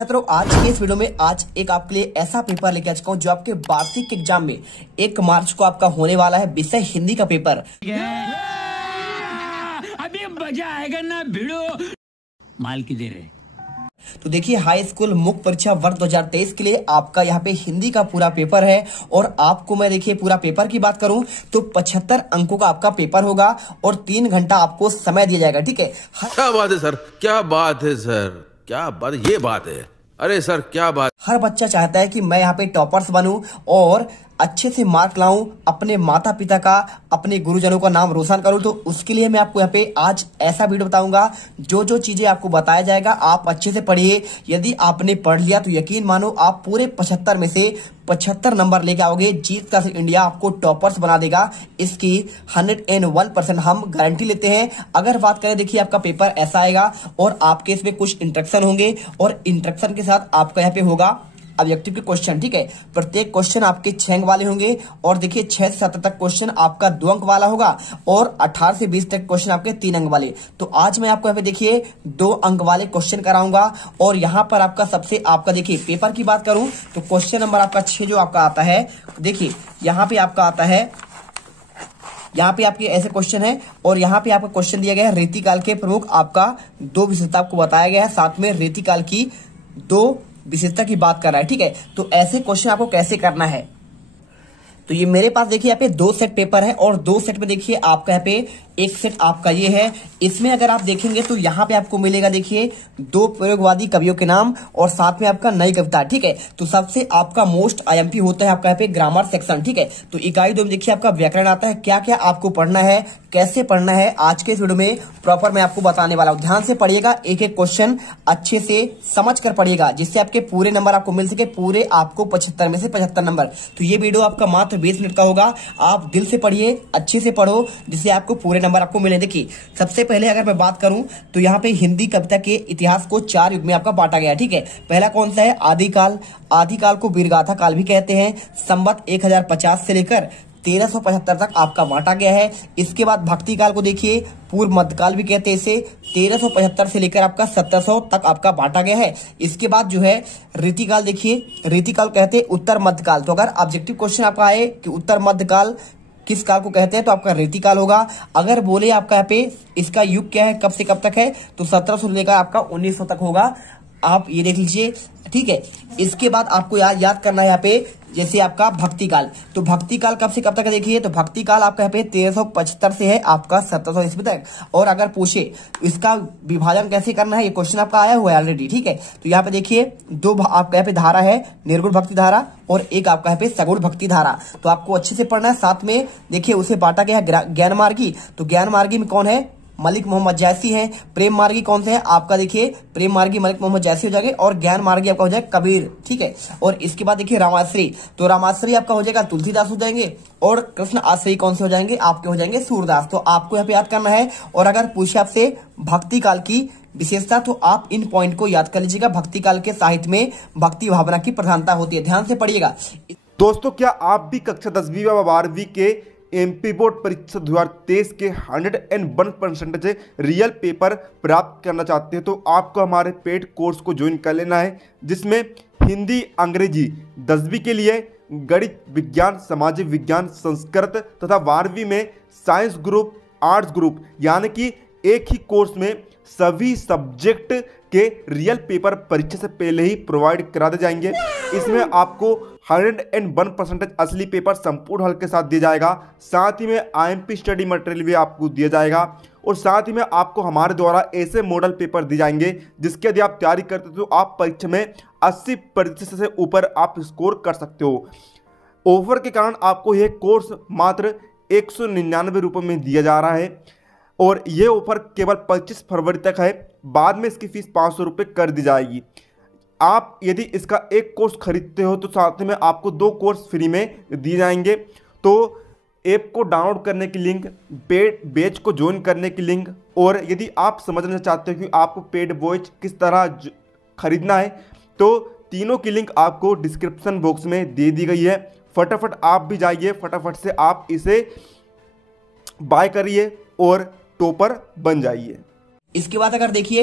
छात्रों, आज के इस वीडियो में आज एक आपके लिए ऐसा पेपर लेके आ चुका हूँ जो आपके वार्षिक एग्जाम में 1 मार्च को आपका होने वाला है। विषय हिंदी का पेपर। अभी मजा आएगा ना भिड़ो माल की देर है। तो देखिए, हाई स्कूल मुख्य परीक्षा वर्ष 2023 के लिए आपका यहाँ पे हिंदी का पूरा पेपर है और आपको मैं देखिए पूरा पेपर की बात करूं तो 75 अंकों का आपका पेपर होगा और 3 घंटा आपको समय दिया जाएगा। ठीक है। क्या बात है सर, क्या बात है सर, क्या बात, ये बात है। अरे सर क्या बात। हर बच्चा चाहता है कि मैं यहाँ पे टॉपर्स बनूं और अच्छे से मार्क लाऊं, अपने माता पिता का, अपने गुरुजनों का नाम रोशन करूं। तो उसके लिए मैं आपको यहाँ पे आज ऐसा वीडियो बताऊंगा, जो जो चीजें आपको बताया जाएगा आप अच्छे से पढ़िए। यदि आपने पढ़ लिया तो यकीन मानो आप पूरे 75 में से 75 नंबर लेके आओगे। जीत का इंडिया आपको टॉपर्स बना देगा, इसकी 101% हम गारंटी लेते हैं। अगर बात करें, देखिए आपका पेपर ऐसा आएगा और आपके इसमें कुछ इंस्ट्रक्शन होंगे और इंस्ट्रक्शन के साथ आपका यहाँ पे होगा ऑब्जेक्टिव के क्वेश्चन। ठीक है। प्रत्येक क्वेश्चन आपके 6 अंक वाले होंगे और देखिए 6 से 7 तक क्वेश्चन आपका 2 अंक वाला होगा और 18 से 20 तक क्वेश्चन आपके 3 अंक वाले। तो आज मैं आपको यहाँ पे देखिए 2 अंक वाले क्वेश्चन कराऊंगा और यहाँ पर आपका सबसे आपका देखिए पेपर की बात करूं तो क्वेश्चन नंबर आपका 6 जो आपका आता है, देखिए यहाँ पे आपका आता है, यहाँ पे आपके ऐसे क्वेश्चन है और यहाँ पे आपका क्वेश्चन दिया गया है रीतिकाल के प्रमुख आपका 2 विशेषता आपको बताया गया है, साथ में रीतिकाल की 2 विशेषता की बात कर रहा है। ठीक है। तो ऐसे क्वेश्चन आपको कैसे करना है, तो ये मेरे पास देखिए यहाँ पे 2 सेट पेपर है और 2 सेट में देखिए आपका यहाँ पे एक सेट आपका ये है। इसमें अगर आप देखेंगे तो यहाँ पे आपको मिलेगा देखिए 2 प्रयोगवादी कवियों के नाम और साथ में आपका नई कविता। ठीक है। तो सबसे आपका मोस्ट आईएमपी होता है आपका यहाँ पे ग्रामर सेक्शन। ठीक है। तो इकाई 2 में देखिए आपका व्याकरण आता है। क्या क्या आपको पढ़ना है, कैसे पढ़ना है, आज के इस वीडियो में प्रॉपर मैं आपको बताने वाला हूँ। ध्यान से पढ़िएगा, एक एक क्वेश्चन अच्छे से समझ कर पढ़िएगा, जिससे आपके पूरे नंबर आपको मिल सके, पूरे आपको 75 में से 75 नंबर। तो ये वीडियो आपका मात्र 20 मिनट का होगा। आप दिल से पढ़िए, अच्छे से पढ़ो, जिससे आपको पूरे नंबर आपको मिले। देखिए सबसे पहले अगर मैं बात करूं तो यहाँ पे हिंदी कविता के इतिहास को 4 युग में आपका बांटा गया। ठीक है। पहला कौन सा है, आदिकाल। आदिकाल को वीरगाथा काल भी कहते हैं। संवत 1050 से लेकर 1375 तक आपका बांटा गया है। इसके बाद भक्ति काल को देखिए पूर्व मध्यकाल भी कहते हैं इसे, 1375 से लेकर आपका 1700 तक आपका बांटा गया है। इसके बाद जो है रीतिकाल, देखिए रीतिकाल कहते हैं उत्तर मध्यकाल। तो अगर ऑब्जेक्टिव क्वेश्चन आपका आए कि उत्तर मध्यकाल किस काल को कहते हैं तो आपका रीतिकाल होगा। अगर बोले आपका यहाँ पे इसका युग क्या है, कब से कब तक है, तो 1700 से लेकर आपका 1900 तक होगा। आप ये देख लीजिए। ठीक है। इसके बाद आपको याद करना है यहाँ पे जैसे आपका भक्ति काल। तो भक्ति काल कब से कब तक है, देखिए तो भक्ति काल आपका यहाँ पे 1375 से है आपका 1700 ईस्वी तक। और अगर पूछे इसका विभाजन कैसे करना है, ये क्वेश्चन आपका आया हुआ है ऑलरेडी। ठीक है। तो यहाँ पे देखिए 2 आपका यहाँ पे धारा है, निर्गुण भक्ति धारा और एक आपका यहाँ पे सगुण भक्ति धारा। तो आपको अच्छे से पढ़ना है। साथ में देखिए उसे बांटा गया है ज्ञान मार्गी। तो ज्ञान मार्गी में कौन है, मलिक मोहम्मद जैसी हैं। प्रेम मार्गी कौन से है आपका, देखिए प्रेम मार्गी मलिक मोहम्मद जैसी हो जाएंगे और ज्ञान मार्गी आपका हो जाएगा कबीर। ठीक है। और इसके बाद देखिए रामाश्री। तो रामाश्री आपका हो जाएगा तुलसीदास हो जाएंगे और कृष्ण आश्रय कौन से हो जाएंगे, आपके हो जाएंगे सूरदास। तो आपको यहाँ पे याद करना है। और अगर पूछे आपसे भक्ति काल की विशेषता तो आप इन पॉइंट को याद कर लीजिएगा। भक्ति काल के साहित्य में भक्ति भावना की प्रधानता होती है। ध्यान से पढ़िएगा दोस्तों। क्या आप भी कक्षा 10वीं व 12वीं के एमपी बोर्ड परीक्षा 2023 के 101% रियल पेपर प्राप्त करना चाहते हैं तो आपको हमारे पेड कोर्स को ज्वाइन कर लेना है, जिसमें हिंदी, अंग्रेजी 10वीं के लिए, गणित, विज्ञान, सामाजिक विज्ञान, संस्कृत तथा 12वीं में साइंस ग्रुप, आर्ट्स ग्रुप, यानी कि एक ही कोर्स में सभी सब्जेक्ट के रियल पेपर परीक्षा से पहले ही प्रोवाइड करा दे जाएंगे। इसमें आपको 101% असली पेपर संपूर्ण हल के साथ दिया जाएगा। साथ ही में आईएमपी स्टडी मटेरियल भी आपको दिया जाएगा और साथ ही में आपको हमारे द्वारा ऐसे मॉडल पेपर दिए जाएंगे जिसके यदि आप तैयारी करते हो तो आप परीक्षा में 80% से ऊपर आप स्कोर कर सकते हो। ऑफर के कारण आपको यह कोर्स मात्र 199 रुपये में दिया जा रहा है और ये ऑफर केवल 25 फरवरी तक है। बाद में इसकी फीस 500 रुपये कर दी जाएगी। आप यदि इसका एक कोर्स खरीदते हो तो साथ में आपको 2 कोर्स फ्री में दिए जाएंगे। तो ऐप को डाउनलोड करने की लिंक, पेड बैच को ज्वाइन करने की लिंक, और यदि आप समझना चाहते हो कि आपको पेड बैच किस तरह खरीदना है तो तीनों की लिंक आपको डिस्क्रिप्शन बॉक्स में दे दी गई है। फटाफट आप भी जाइए, फटाफट से आप इसे बाय करिए और टॉपर बन जाइए। इसके बाद अगर देखिए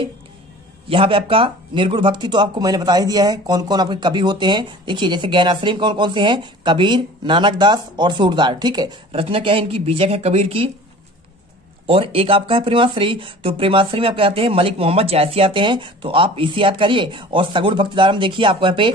यहाँ पे आपका निर्गुण भक्ति तो आपको मैंने बता ही दिया है कौन कौन आपके कवि होते हैं। देखिए जैसे ज्ञानाश्रय कौन कौन से हैं, कबीर, नानक दास और सूरदास। ठीक है, रचना क्या है इनकी, बीजक है कबीर की। और एक आपका है प्रेमाश्री, तो प्रेमाश्री में आपके आते हैं मलिक मोहम्मद जायसी आते हैं, तो आप इसे याद करिए। और सगुण भक्तिधारम देखिए आपको यहाँ पे,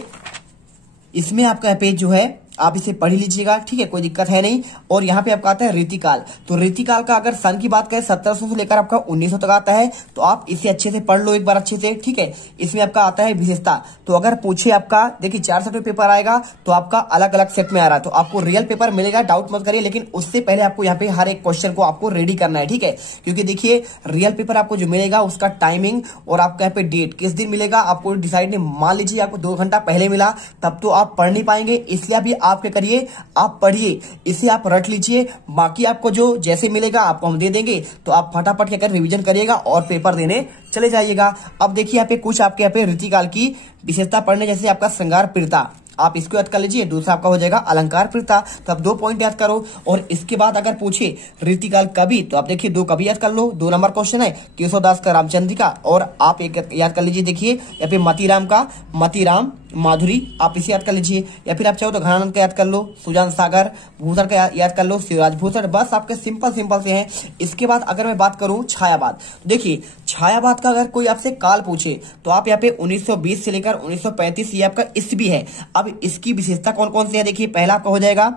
इसमें आपका यहाँ पे जो है आप इसे पढ़ लीजिएगा। ठीक है, कोई दिक्कत है नहीं। और यहाँ पे आपका आता है रीतिकाल, तो रीतिकाल का अगर सन की बात करें 1700 से लेकर आपका 1900 तक आता है, तो आप इसे अच्छे से पढ़ लो एक बार अच्छे से। ठीक है, इसमें आपका आता है विशेषता, तो अगर पूछे आपका, देखिए 4 सेट में पेपर आएगा तो आपका अलग अलग सेट में आ रहा है, तो आपको रियल पेपर मिलेगा, डाउट मत करिए। लेकिन उससे पहले आपको यहाँ पे हर एक क्वेश्चन को आपको रेडी करना है। ठीक है, क्योंकि देखिए रियल पेपर आपको जो मिलेगा उसका टाइमिंग और आपका यहाँ पे डेट किस दिन मिलेगा आपको डिसाइड नहीं। मान लीजिए आपको 2 घंटा पहले मिला, तब तो आप पढ़ नहीं पाएंगे, इसलिए अभी आप क्या करिए, आप पढ़िए, इसे आप रट लीजिए। बाकी आपको जो जैसे मिलेगा आपको हम दे देंगे, तो आप फटाफट क्या कर रिवीजन करिएगा और पेपर देने चले जाइएगा। अब देखिए यहाँ पे कुछ आपके यहाँ पे रीतिकाल की विशेषता पढ़ने, जैसे आपका श्रृंगार प्रीता, आप इसको याद कर लीजिए। दूसरा आपका हो जाएगा अलंकार प्रीता, तो आप 2 पॉइंट याद करो। और इसके बाद अगर पूछे रीतिकाल कवि, तो आप देखिए 2 कवि याद कर लो, 2 नंबर क्वेश्चन है केशवदास का रामचंद्रिका, और आप एक याद कर लीजिए, देखिए यहाँ पे मतीराम का मतीराम माधुरी, आप इसे याद कर लीजिए। या फिर आप चाहो तो घनानंद का याद कर लो, सुजान सागर, भूषण का याद कर लो, शिवराज भूषण। बस आपके सिंपल से हैं। इसके बाद अगर मैं बात करूं छायावाद, तो देखिए छायावाद का अगर कोई आपसे काल पूछे, तो आप यहाँ पे 1920 से लेकर 1935 ये आपका ईस्वी है। अब इसकी विशेषता कौन कौन सी है, देखिए पहला आपका हो जाएगा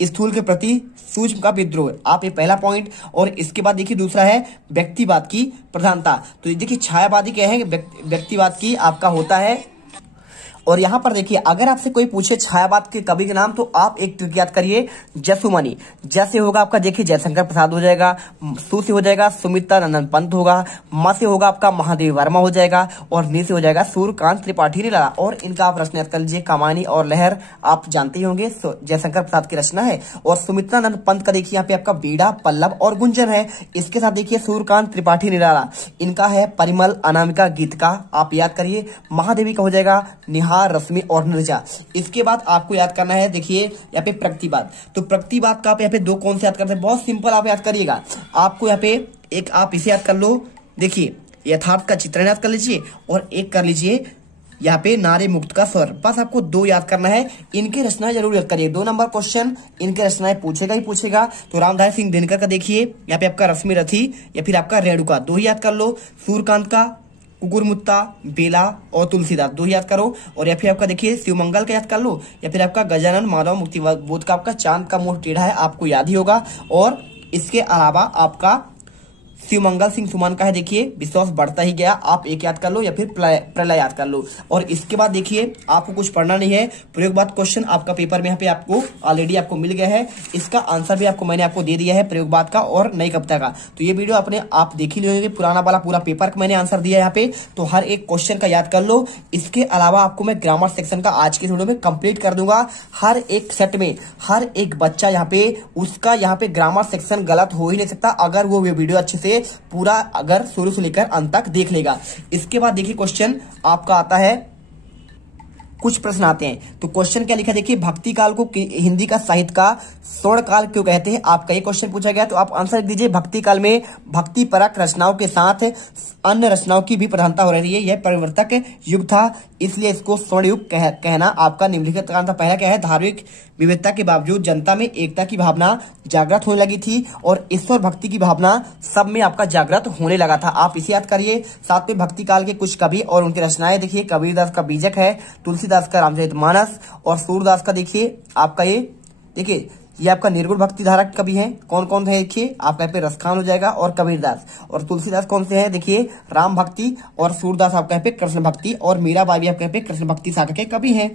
स्थूल के प्रति सूक्ष्म का विद्रोह, आप ये पहला पॉइंट। और इसके बाद देखिए दूसरा है व्यक्तिवाद की प्रधानता, तो देखिए छायावादी क्या है, व्यक्तिवाद की आपका होता है। और यहाँ पर देखिए अगर आपसे कोई पूछे छायावाद के कवि के नाम, तो आप एक ट्रिक याद करिए, जसुमणि। जैसे होगा आपका देखिए जयशंकर प्रसाद हो जाएगा, सु से हो जाएगा सुमित्रा नंदन पंत होगा, म से होगा आपका महादेव वर्मा हो जाएगा, और नि से हो जाएगा सूर्यकांत त्रिपाठी निराला। और इनका आप रचना याद कर लीजिए, कमानी और लहर आप जानते ही होंगे, जयशंकर प्रसाद की रचना है। और सुमित्रा नंदन पंत का देखिए यहाँ पे आपका बीड़ा, पल्लव और गुंजन है। इसके साथ देखिए सूर्यकांत त्रिपाठी निराला, इनका है परिमल, अनामिका, गीत का, आप याद करिए। महादेवी का हो जाएगा निहार, रश्मि और निर्जा। इसके बाद आपको याद करना है, देखिए यहाँ पे प्रगतिवाद, तो प्रगतिवाद का आप यहाँ पे 2 कौन से याद करते हैं, बहुत सिंपल आप याद करिएगा। आपको यहाँ पे एक आप इसे याद कर लो, देखिए यथार्थ का चित्रण याद कर लीजिए, और एक कर लीजिए यहाँ पे नारे मुक्त का स्वर। बस आपको 2 याद करना है, इनके रचनाएं जरूर याद करिए। 2 नंबर क्वेश्चन इनके रचनाएं पूछेगा ही पूछेगा। तो रामधारी सिंह दिनकर का देखिए यहाँ पे आपका रश्मि रथी, या फिर आपका रेणुका, 2 याद कर लो। सूर्यकांत का कुकुरमुत्ता, बेला और तुलसीदास, 2 याद करो। और या फिर आपका देखिए शिवमंगल का याद कर लो, या फिर आपका गजानन माधव मुक्ति बोध का आपका चांद का मुंह टेढ़ा है, आपको याद ही होगा। और इसके अलावा आपका शिवमंगल सिंह सुमन का है, देखिए विश्वास बढ़ता ही गया, आप एक याद कर लो, या फिर प्रलय याद कर लो। और इसके बाद देखिए आपको कुछ पढ़ना नहीं है, प्रयोगवाद क्वेश्चन आपका पेपर में यहाँ पे आपको ऑलरेडी आपको मिल गया है, इसका आंसर भी आपको मैंने आपको दे दिया है प्रयोगवाद का और नई कविता का। तो ये वीडियो अपने आप देख ही लोगे, पुराना वाला पूरा पेपर का मैंने आंसर दिया है यहाँ पे, तो हर एक क्वेश्चन का याद कर लो। इसके अलावा आपको मैं ग्रामर सेक्शन का आज के वीडियो में कंप्लीट कर दूंगा। हर एक सेट में हर एक बच्चा यहाँ पे उसका यहाँ पे ग्रामर सेक्शन गलत हो ही नहीं सकता, अगर वो वीडियो अच्छे से पूरा अगर शुरू से लेकर अंत तक देख लेगा। इसके बाद देखिए क्वेश्चन आपका आता है, कुछ प्रश्न आते हैं। तो क्वेश्चन क्या लिखा, देखिए भक्ति काल को हिंदी का साहित्य का स्वर्ण काल क्यों कहते हैं, आपका ये क्वेश्चन पूछा गया। तो आप आंसर दीजिए, भक्ति काल में भक्ति परक रचनाओं के साथ अन्य रचनाओं की भी प्रधानता हो रही है, यह परिवर्तक युग था, इसलिए इसको स्वर्ण युग कहना आपका निम्नलिखित कारण था। पहला क्या है, धार्मिक विविधता के बावजूद जनता में एकता की भावना जागृत होने लगी थी, और ईश्वर भक्ति की भावना सब में आपका जागृत होने लगा था, आप इसे याद करिए। साथ में भक्ति काल के कुछ कवि और उनकी रचनाएं देखिए, कबीरदास का बीजक है, तुलसीदास का रामचरितमानस, और सूरदास का देखिए आपका ये देखिए ये आपका निर्गुण भक्ति धारक कवि हैं। कौन कौन है देखिए, आपका यहाँ पे रसखान हो जाएगा और कबीरदास। और तुलसीदास कौन से हैं, देखिए राम भक्ति, और सूरदास आपका यहाँ पे कृष्ण भक्ति, और मीराबाई भी आपके यहाँ पे कृष्ण भक्ति शाखा के कवि हैं।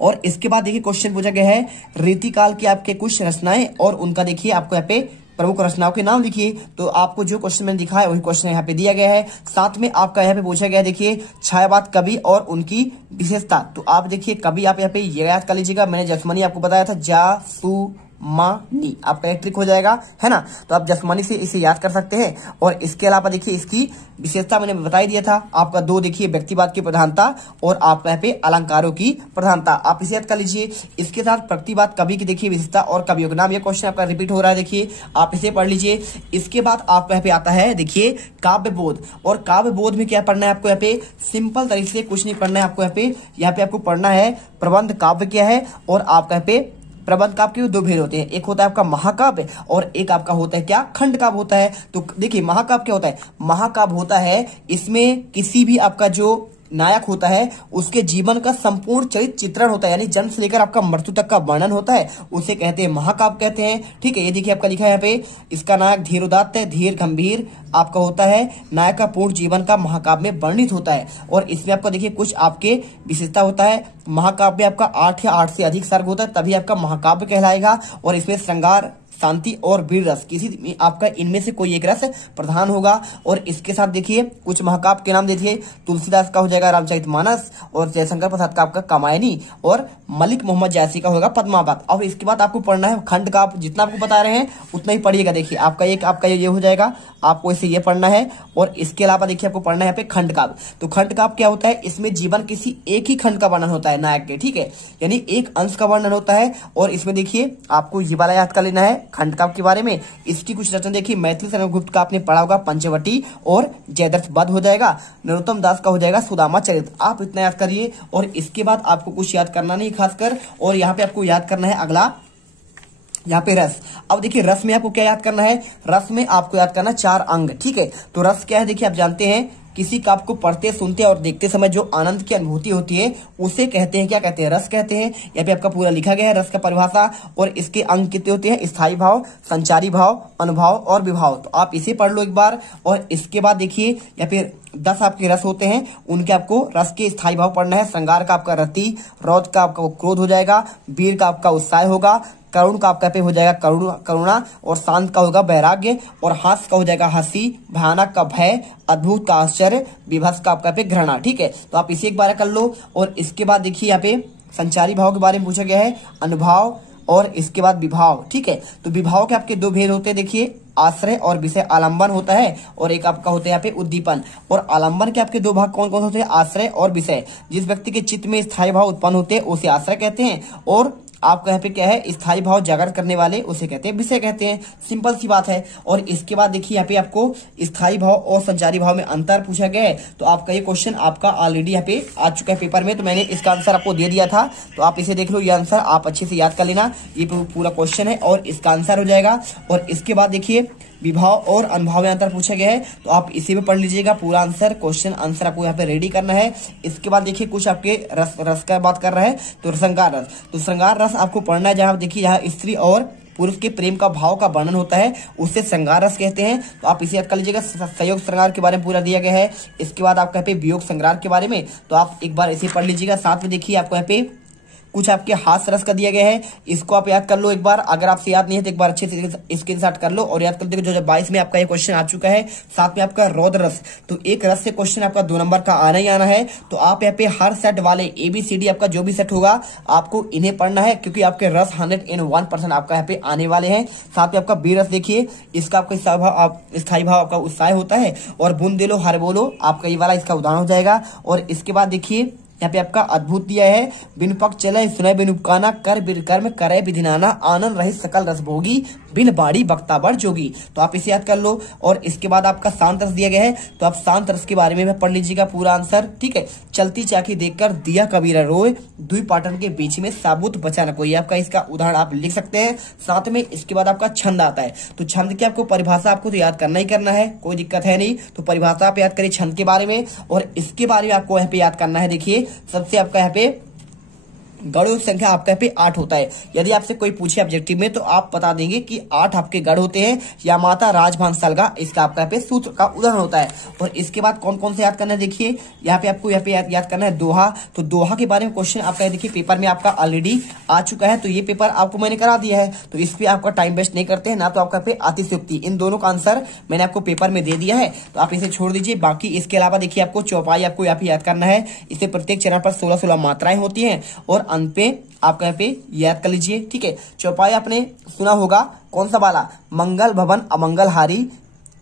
और इसके बाद देखिए क्वेश्चन पूछा गया है, रीतिकाल की आपके कुछ रचनाएं और उनका देखिए आपको यहाँ पे प्रमुख रचनाओं के नाम लिखिए। तो आपको जो क्वेश्चन मैंने दिखा है वही क्वेश्चन यहाँ पे दिया गया है। साथ में आपका यहाँ पे पूछा गया है, देखिए छायावाद कवि और उनकी विशेषता। तो आप देखिए कवि आप यहाँ पे याद कर लीजिएगा, मैंने जसमनी आपको बताया था, जा सु जसमानी आपका ये ट्रिक हो जाएगा, है ना। तो आप जसमानी से इसे याद कर सकते हैं। और इसके अलावा देखिए इसकी विशेषता मैंने बता ही दिया था आपका, 2 देखिए व्यक्तिवाद की प्रधानता और आपका यहाँ पे अलंकारों की प्रधानता, आप इसे याद कर लीजिए। इसके साथ प्रतिवाद कवि की देखिए विशेषता और कवियों के नाम, ये क्वेश्चन आपका रिपीट हो रहा है, देखिए आप इसे पढ़ लीजिए। इसके बाद आपको यहाँ पे आता है देखिए काव्य बोध, और काव्य बोध में क्या पढ़ना है आपको, यहाँ पे सिंपल तरीके से कुछ नहीं पढ़ना है आपको, यहाँ पे आपको पढ़ना है प्रबंध काव्य क्या है, और आपका यहाँ पे प्रबंध काव्य के 2 भेद होते हैं, एक होता है आपका महाकाव्य और एक आपका होता है क्या, खंड काव्य होता है। तो देखिए महाकाव्य क्या होता है, महाकाव्य होता है इसमें किसी भी आपका जो नायक होता है उसके जीवन का संपूर्ण चरित्र चित्रण होता है, यानी जन्म से लेकर आपका मृत्यु तक का वर्णन होता है, उसे कहते हैं महाकाव्य कहते हैं। ठीक है, ये देखिए आपका लिखा है यहाँ पे, इसका नायक धीर उदात्त है, धीर गंभीर आपका होता है, नायक का पूर्ण जीवन का महाकाव्य में वर्णित होता है। और इसमें आपका देखिए कुछ आपके विशेषता होता है, महाकाव्य आपका 8 या 8 से अधिक सर्ग होता है तभी आपका महाकाव्य कहलाएगा। और इसमें श्रृंगार, शांति और वीर रस किसी आपका इनमें से कोई एक रस प्रधान होगा। और इसके साथ देखिए कुछ महाकाव्य के नाम देखिए, तुलसीदास का हो जाएगा रामचरितमानस, और जयशंकर प्रसाद का आपका कामायनी, और मलिक मोहम्मद जैसी का होगा पद्मावत। और इसके बाद आपको पढ़ना है खंड काव्य, जितना आपको बता रहे हैं उतना ही पढ़िएगा। देखिए आपका ये हो जाएगा, आपको इसे ये पढ़ना है। और इसके अलावा देखिए आपको पढ़ना है यहाँ पे खंड काव्य। तो खंड काव्य क्या होता है, इसमें जीवन किसी एक ही खंड का वर्णन होता है नायक के, ठीक है, यानी एक अंश का वर्णन होता है। और इसमें देखिए आपको ये वाला याद कर लेना है खंड काव्य के बारे में। इसकी कुछ रचना देखिए, मैथिली शरण का आपने पढ़ा होगा पंचवटी, और जयद्रथ वध हो जाएगा, नरोत्तम दास का हो जाएगा सुदामा चरित्र, आप इतना याद करिए। और इसके बाद आपको कुछ याद करना नहीं खासकर, और यहाँ पे आपको याद करना है अगला, यहाँ पे रस। अब देखिए रस में आपको क्या याद करना है, रस में आपको याद करना 4 अंग, ठीक है। तो रस क्या है देखिए आप जानते हैं, किसी काव्य को पढ़ते, सुनते और देखते समय जो आनंद की अनुभूति होती है उसे कहते हैं, क्या कहते हैं, रस कहते हैं। यहाँ पे आपका पूरा लिखा गया है रस का परिभाषा। और इसके अंग कितने होते हैं, स्थायी भाव, संचारी भाव, अनुभाव और विभाव। तो आप इसे पढ़ लो एक बार। और इसके बाद देखिए यहाँ पे 10 आपके रस होते हैं, उनके आपको रस के स्थायी भाव पढ़ना है। श्रृंगार का आपका रति, रौद्र का आपका क्रोध हो जाएगा, वीर का आपका उत्साह होगा, करुण का आपका पे हो जाएगा करुणा, और शांत का होगा वैराग्य, और हास्य का हो जाएगा हंसी, भयानक का भय, अद्भुत का आश्चर्य, विभत्स का आपका पे घृणा। ठीक है, तो आप इसे एक बार कर लो। और इसके बाद देखिए यहाँ पे संचारी भाव के बारे में पूछा गया है, अनुभाव और इसके बाद विभाव। ठीक है, तो विभाव के आपके 2 भेद होते हैं, देखिए आश्रय और विषय, आलंबन होता है, और एक आपका होता है यहाँ पे उद्दीपन। और आलंबन के आपके 2 भाग कौन कौन होते हैं, आश्रय और विषय। जिस व्यक्ति के चित्त में स्थायी भाव उत्पन्न होते हैं उसे आश्रय कहते हैं, और आपका यहाँ पे क्या है, स्थायी भाव जागृत करने वाले उसे कहते हैं विषय कहते हैं, सिंपल सी बात है। और इसके बाद देखिए यहाँ पे आपको स्थायी भाव और संचारी भाव में अंतर पूछा गया है। तो आपका ये क्वेश्चन आपका ऑलरेडी यहाँ पे आ चुका है पेपर में, तो मैंने इसका आंसर आपको दे दिया था, तो आप इसे देख लो, ये आंसर आप अच्छे से याद कर लेना, ये पूरा क्वेश्चन है और इसका आंसर हो जाएगा। और इसके बाद देखिए विभाव और अनुभाव में अंतर पूछा गया है, तो आप इसे भी पढ़ लीजिएगा, पूरा आंसर क्वेश्चन आंसर आपको यहाँ पे रेडी करना है। इसके बाद देखिए कुछ आपके रस का बात कर रहा है, तो श्रृंगार रस, तो श्रृंगार रस आपको पढ़ना है, जहाँ देखिए यहाँ स्त्री और पुरुष के प्रेम का भाव का वर्णन होता है, उससे श्रृंगार रस कहते हैं। तो आप इसे याद कर लीजिएगा, संयोग श्रृंगार के बारे में पूरा दिया गया है। इसके बाद आपको यहाँ पे वियोग श्रृंगार के बारे में, तो आप एक बार इसे पढ़ लीजिएगा। साथ में देखिए आपको यहाँ पे कुछ आपके हास्य रस का दिया गया है, इसको आप याद कर लो एक बार, अगर आपसे याद नहीं है तो एक बार अच्छे से स्क्रीनशॉट कर लो और याद कर लो। 2022 में आपका ये क्वेश्चन आ चुका है। साथ में आपका रौद्र रस, तो एक रस से क्वेश्चन आपका 2 नंबर का आना ही आना है। तो आप यहाँ पे हर सेट वाले ABCD आपका जो भी सेट होगा आपको इन्हें पढ़ना है, क्योंकि आपके रस 101% आपका यहाँ पे आने वाले हैं। साथ में आपका बी रस देखिए, इसका आपका स्थायी भाव आपका उत्साह होता है, और बुन दिलो हर बोलो आपका ये वाला इसका उदाहरण हो जाएगा। और इसके बाद देखिए यहाँ पे आपका अद्भुत दिया है, बिन पक चले सुनय बिन उपकाना, कर बिन कर्म करे विधिनाना, आनंद रहित सकल रस भोगी, बिन बाड़ी बक्ता बड़ जोगी। तो आप इसे याद कर लो। और इसके बाद आपका शांत रस दिया गया है, तो आप शांत रस के बारे में पढ़ लीजिएगा पूरा आंसर। ठीक है, चलती चाकी देखकर दिया कबीरा रोए, दुई पाटन के बीच में साबुत बचा न कोई, आपका इसका उदाहरण आप लिख सकते हैं। साथ में इसके बाद आपका छंद आता है, तो छंद की आपको परिभाषा आपको तो याद करना ही करना है, कोई दिक्कत है नहीं। तो परिभाषा आप याद करिए छंद के बारे में, और इसके बारे में आपको यहाँ पे याद करना है। देखिए सबसे आपका यहाँ पे गढ़ों की संख्या आपका यहाँ पे 8 होता है। यदि आपसे कोई पूछे ऑब्जेक्टिव में तो आप बता देंगे कि 8 आपके गढ़ होते हैं, या माता राजभान सलगा इसका आपका यहाँ पे सूत्र का उदाहरण होता है। और इसके बाद कौन कौन से याद करना है, देखिए यहाँ पे आपको यहाँ पे याद करना है दोहा। तो दोहा के बारे में क्वेश्चन आपका देखिए पेपर में आपका ऑलरेडी आ चुका है, तो ये पेपर आपको मैंने करा दिया है, तो इस पे आपका टाइम वेस्ट नहीं करते हैं ना। तो आपका पे अतिशयोक्ति, इन दोनों का आंसर मैंने आपको पेपर में दे दिया है, तो आप इसे छोड़ दीजिए। बाकी इसके अलावा देखिए आपको चौपाई आपको यहाँ पे याद करना है, इससे प्रत्येक चरण पर 16-16 मात्राएं होती हैं, और अंत पे आपका यहाँ पे याद कर लीजिए। ठीक है, चौपाई आपने सुना होगा, कौन सा वाला, मंगल भवन अमंगल हारी।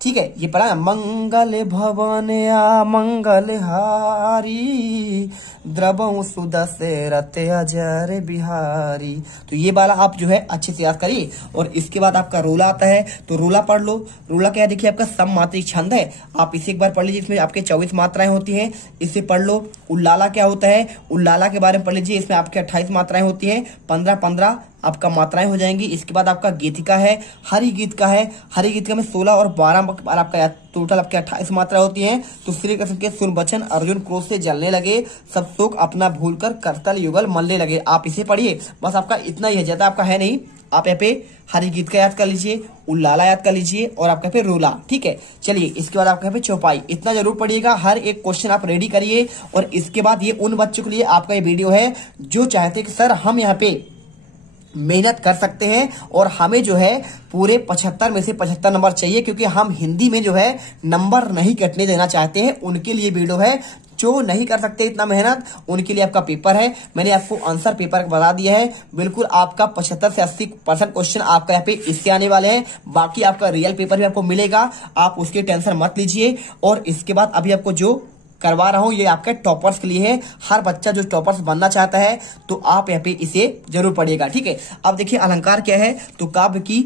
ठीक है, ये पढ़ा ना, मंगल भवन अमंगल हारी द्रवं सुदशरथ अजर बिहारी। तो ये वाला आप जो है अच्छे से याद करिए। और इसके बाद आपका रोला आता है, तो रोला पढ़ लो। रोला क्या है, देखिए आपका सममात्रिक छंद है, आप इसे एक बार पढ़ लीजिए, इसमें आपके 24 मात्राएं होती हैं, इसे पढ़ लो। उल्लाला क्या होता है, उल्लाला के बारे में पढ़ लीजिए, इसमें आपके 28 मात्राएं होती हैं, 15-15 आपका मात्राएं हो जाएंगी। इसके बाद आपका गीतिका है, हरि गीत का है, हरि गीत का में 16 और 12 बार आपका टोटल आपके 28 मात्रा होती हैं। तो श्री कृष्ण के सुन बचन अर्जुन क्रोध से जलने लगे, सब शोक अपना भूलकर करतल युगल मलने लगे। आप इसे पढ़िए, बस आपका इतना ही है, ज्यादा आपका है नहीं। आप यहाँ पे हरि गीत का याद कर लीजिए, उल्लाला याद कर लीजिए और आपका पे रोला। ठीक है, चलिए इसके बाद आपका पे चौपाई, इतना जरूर पढ़िएगा, हर एक क्वेश्चन आप रेडी करिए। और इसके बाद ये उन बच्चों के लिए आपका ये वीडियो है जो चाहते कि सर हम यहाँ पे मेहनत कर सकते हैं और हमें जो है पूरे 75 में से 75 नंबर चाहिए, क्योंकि हम हिंदी में जो है नंबर नहीं कटने देना चाहते हैं। उनके लिए वीडियो है, जो नहीं कर सकते इतना मेहनत, उनके लिए आपका पेपर है। मैंने आपको आंसर पेपर बता दिया है, बिल्कुल आपका 75 से 80% क्वेश्चन आपका यहाँ पे इससे आने वाले हैं। बाकी आपका रियल पेपर भी आपको मिलेगा, आप उसकी टेंशन मत लीजिए। और इसके बाद अभी आपको जो करवा रहा हूं ये आपके टॉपर्स के लिए है, हर बच्चा जो टॉपर्स बनना चाहता है तो आप यहाँ पे इसे जरूर पढ़िएगा। ठीक है, अब देखिए अलंकार क्या है, तो काव्य की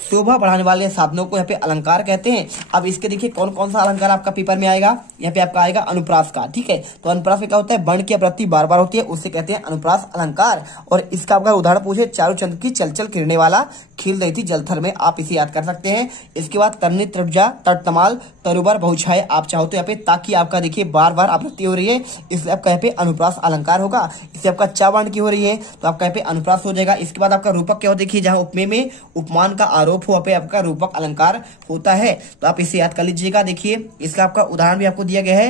शोभा बढ़ाने वाले साधनों को यहाँ पे अलंकार कहते हैं। अब इसके देखिए कौन कौन सा अलंकार आपका पेपर में आएगा, यहाँ पे आपका आएगा अनुप्रास का। ठीक है, तो अनुप्रास में क्या होता है, वर्ण की आवृत्ति बार बार होती है, उससे कहते हैं अनुप्रास अलंकार। और इसका आपका उदाहरण पूछे, चारुचंद्र की चलचल किरने वाला खिल रही थी जलथल में, आप इसे याद कर सकते हैं। इसके बाद तरनी त्रिभुजा तटतमाल तरुबर बहुछाए, आप चाहो तो यहाँ पे, ताकि आपका देखिए बार बार आवृत्ति हो रही है, इसलिए आपका यहाँ पे अनुप्रास अलंकार होगा। इससे आपका चा वर्ण की हो रही है तो आपका यहाँ पे अनुप्रास हो जाएगा। इसके बाद आपका रूपक क्या हो, देखिए जहां उपमेय में उपमान का आरोप हो, पे आपका रूपक अलंकार होता है, तो आप इसे याद कर लीजिएगा। देखिए इसका आपका उदाहरण भी आपको दिया गया है,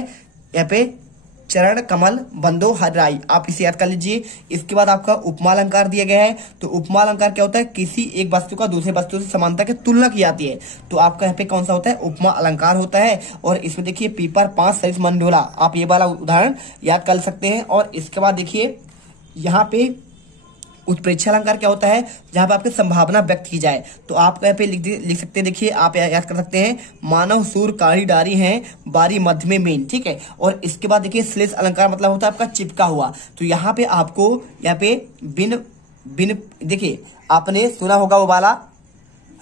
यहाँ पे चरण कमल बंदो हराई, आप इसे याद कर लीजिए। इसके बाद आपका उपमा अलंकार दिया गया है, तो उपमा अलंकार क्या होता है, किसी एक वस्तु का दूसरे वस्तु से समानता की तुलना की जाती है, तो आपका यहाँ पे कौन सा होता है, उपमा अलंकार होता है। और इसमें देखिए पीपर 5 सरिस मन डोला, आप ये वाला उदाहरण याद कर सकते हैं। और इसके बाद देखिए यहाँ पे उत्प्रेक्षा अलंकार क्या होता है, जहां पे आपकी संभावना व्यक्त की जाए, तो आप यहाँ पे लिख सकते हैं, देखिए आप याद कर सकते हैं, मानव सूर काढ़ी डारी हैं बारी मध्य में मेन। ठीक है, और इसके बाद देखिए श्लेष अलंकार मतलब होता है आपका चिपका हुआ, तो यहाँ पे आपको यहाँ पे बिन बिन देखिए आपने सुना होगा वो वाला,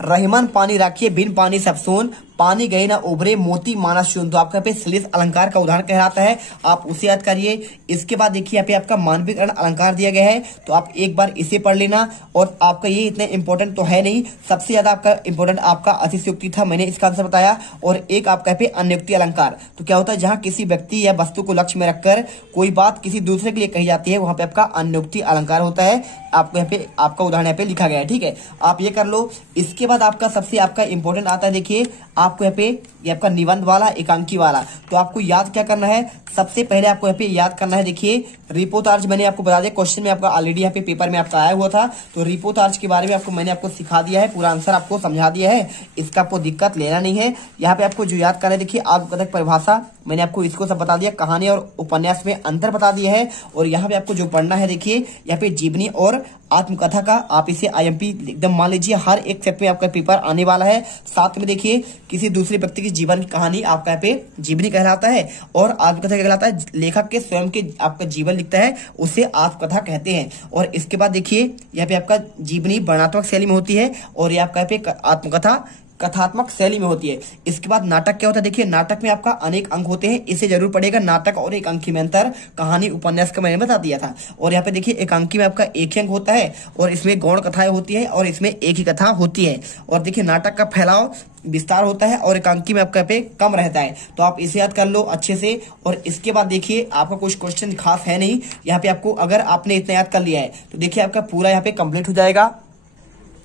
रहीमन पानी राखिए बिन पानी सब सोन, पानी गए ना उभरे मोती माना शून, तो आपका पे श्लेष अलंकार का उदाहरण कहलाता है, आप उसे याद करिए। इसके बाद देखिए यहाँ पे आपका मानवीकरण अलंकार दिया गया है, तो आप एक बार इसे पढ़ लेना। और आपका ये इतने इंपॉर्टेंट तो है नहीं, सबसे ज्यादा आपका इंपॉर्टेंट आपका अतिशयोक्ति था, मैंने इसका आंसर बताया। और एक आपका यहाँ पे अन्योक्ति अलंकार, तो क्या होता है, जहां किसी व्यक्ति या वस्तु को लक्ष्य में रखकर कोई बात किसी दूसरे के लिए कही जाती है, वहां पे आपका अन्योक्ति अलंकार होता है। आपको यहाँ पे आपका उदाहरण यहाँ पे लिखा गया है। ठीक है, आप ये कर लो। इसके बाद आपका सबसे आपका इंपॉर्टेंट आता है, देखिए आपको यहाँ पे ये आपका निबंध वाला एकांकी वाला, तो आपको याद क्या करना है, सबसे पहले आपको यहाँ पे याद करना है, देखिए रिपोतार्ज मैंने आपको बता दिया, क्वेश्चन में आपका ऑलरेडी यहाँ पे पेपर में आपका आया हुआ था, तो रिपोतार्ज के बारे में आपको मैंने आपको सिखा दिया है, पूरा आंसर आपको समझा दिया है, इसका आपको दिक्कत लेना नहीं है। यहाँ पे आपको जो याद करना है, देखिए आत्मकथक परिभाषा मैंने आपको इसको सब बता दिया, कहानी और उपन्यास में अंतर बता दिया है। और यहाँ पे आपको जो पढ़ना है, देखिए यहाँ पे जीवनी और आत्मकथा का, आप इसे IMP एकदम मान लीजिए, हर एक सेट में आपका पेपर आने वाला है। साथ में देखिए किसी दूसरे व्यक्ति की जीवन की कहानी आपका यहाँ पे जीवनी कहलाता है, और आत्मकथा क्या कहलाता है, लेखक के स्वयं के आपका जीवन लिखता है उसे आत्मकथा कहते हैं। और इसके बाद देखिए यहाँ पे आपका जीवनी वर्णनात्मक शैली में होती है, और ये आपका यहाँ पे आत्मकथा कथात्मक शैली में होती है। इसके बाद नाटक क्या होता है, देखिए नाटक में आपका अनेक अंक होते हैं, इसे जरूर पढ़ेगा। नाटक और एकांकी में अंतर, कहानी उपन्यास का मैंने बता दिया था। और यहाँ पे देखिए एकांकी में आपका एक ही अंक होता है, और इसमें गौण कथाएं होती है, और इसमें एक ही कथा होती है। और देखिए नाटक का फैलाव विस्तार होता है, और एकांकी में आपका पे कम रहता है, तो आप इसे याद कर लो अच्छे से। और इसके बाद देखिए आपका कुछ क्वेश्चन खास है नहीं यहाँ पे, आपको अगर आपने इतना याद कर लिया है तो देखिए आपका पूरा यहाँ पे कंप्लीट हो जाएगा।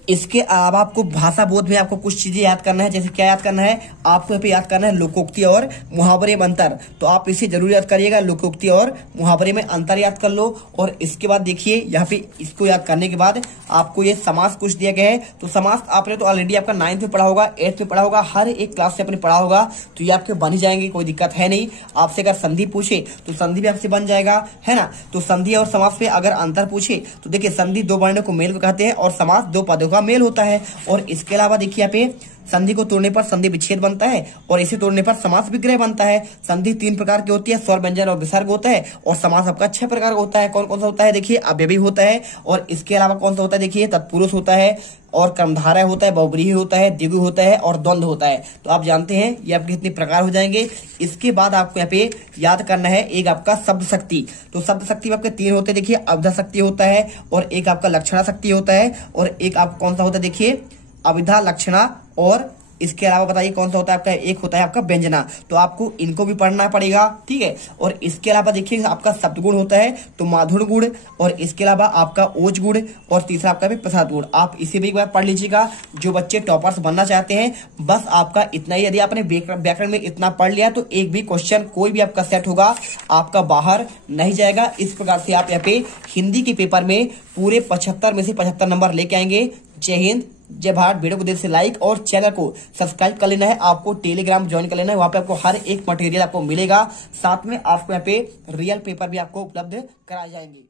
इसके अलावा आपको भाषा बोध में आपको कुछ चीजें याद करना है। जैसे क्या याद करना है, आपको यहाँ पे याद करना है लोकोक्ति और मुहावरे में अंतर। तो आप इसे जरूर याद करिएगा, लोकोक्ति और मुहावरे में अंतर याद कर लो। और इसके बाद देखिए यहाँ पे इसको याद करने के बाद आपको ये समास कुछ दिया गया है। तो समास आपने तो ऑलरेडी आपका 9th में पढ़ा होगा, 8th में पढ़ा होगा, हर एक क्लास से आपने पढ़ा होगा, तो ये आपके बन ही जाएंगे, कोई दिक्कत है नहीं। आपसे अगर संधि पूछे तो संधि भी आपसे बन जाएगा, है ना। तो संधि और समास में अगर अंतर पूछे तो देखिए संधि दो वर्णों को मेल को कहते हैं और समास दो पदों का मेल होता है। और इसके अलावा देखिए यहाँ पे संधि को तोड़ने पर संधि विच्छेद बनता है और इसे तोड़ने पर समास विग्रह बनता है। संधि 3 प्रकार की होती है, स्वर व्यंजन और विसर्ग होता है। और समास आपका 6 प्रकार का होता है। कौन कौन सा होता है, देखिए अव्ययी होता है। और इसके अलावा कौन सा होता है, देखिए तत्पुरुष होता है और कर्मधारय होता है, बहुव्रीहि होता है, द्विगु होता है और द्वंद्व होता है। तो आप जानते हैं ये आपके कितने प्रकार हो जाएंगे। इसके बाद आपको यहाँ पे याद करना है एक आपका शब्द शक्ति। तो शब्द शक्ति में आपके 3 होते हैं, देखिए अवधा शक्ति होता है और एक आपका लक्षणा शक्ति होता है और एक आप कौन सा होता है, देखिए अविधा, लक्षणा और इसके अलावा बताइए कौन सा होता है आपका, एक होता है आपका व्यंजना। तो आपको इनको भी पढ़ना पड़ेगा, ठीक है। और इसके अलावा देखिए आपका शब्द गुण होता है तो माधुर गुण, और इसके अलावा आपका ओज गुण और तीसरा आपका भी प्रसाद गुण। आप इसे भी एक बार पढ़ लीजिएगा। जो बच्चे टॉपर्स बनना चाहते हैं बस आपका इतना ही, यदि आपने व्याकरण में इतना पढ़ लिया तो एक भी क्वेश्चन कोई भी आपका सेट होगा आपका बाहर नहीं जाएगा। इस प्रकार से आप यहाँ पे हिंदी के पेपर में पूरे 75 में से 75 नंबर लेके आएंगे। जय हिंद, जय भारत। वीडियो को दिल से लाइक और चैनल को सब्सक्राइब कर लेना है। आपको टेलीग्राम ज्वाइन कर लेना है, वहां पे आपको हर एक मटेरियल आपको मिलेगा। साथ में आपको यहाँ पे रियल पेपर भी आपको उपलब्ध कराए जाएंगे।